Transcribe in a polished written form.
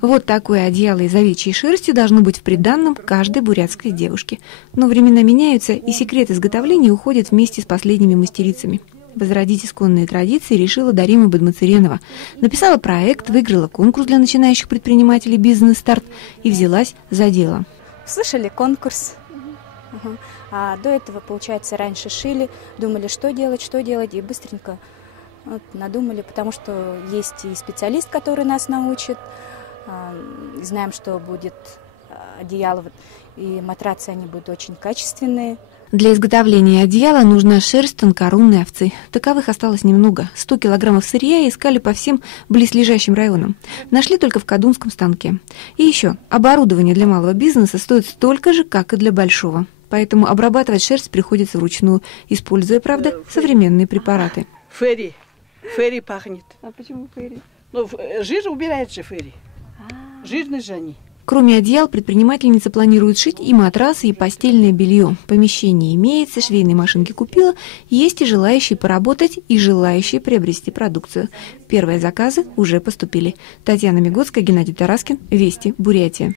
Вот такое одеяло из овечьей шерсти должно быть в приданном каждой бурятской девушке. Но времена меняются, и секрет изготовления уходит вместе с последними мастерицами. Возродить исконные традиции решила Дарима Бадмацыренова. Написала проект, выиграла конкурс для начинающих предпринимателей «Бизнес-старт» и взялась за дело. Слышали конкурс. А до этого, получается, раньше шили, думали, что делать, и быстренько надумали, потому что есть и специалист, который нас научит. Знаем, что будет одеяло, и матрацы, они будут очень качественные. Для изготовления одеяла нужна шерсть тонкорунной овцы. Таковых осталось немного. 100 килограммов сырья искали по всем близлежащим районам. Нашли только в кадунском станке. И еще, оборудование для малого бизнеса стоит столько же, как и для большого. Поэтому обрабатывать шерсть приходится вручную, используя, правда, современные препараты. Ферри. Ферри пахнет. А почему ферри? Ну, жир убирает же ферри. Жирные же они. Кроме одеял, предпринимательница планирует шить и матрасы, и постельное белье. Помещение имеется, швейные машинки купила. Есть и желающие поработать, и желающие приобрести продукцию. Первые заказы уже поступили. Татьяна Мигоцкая, Геннадий Тараскин. Вести, Бурятия.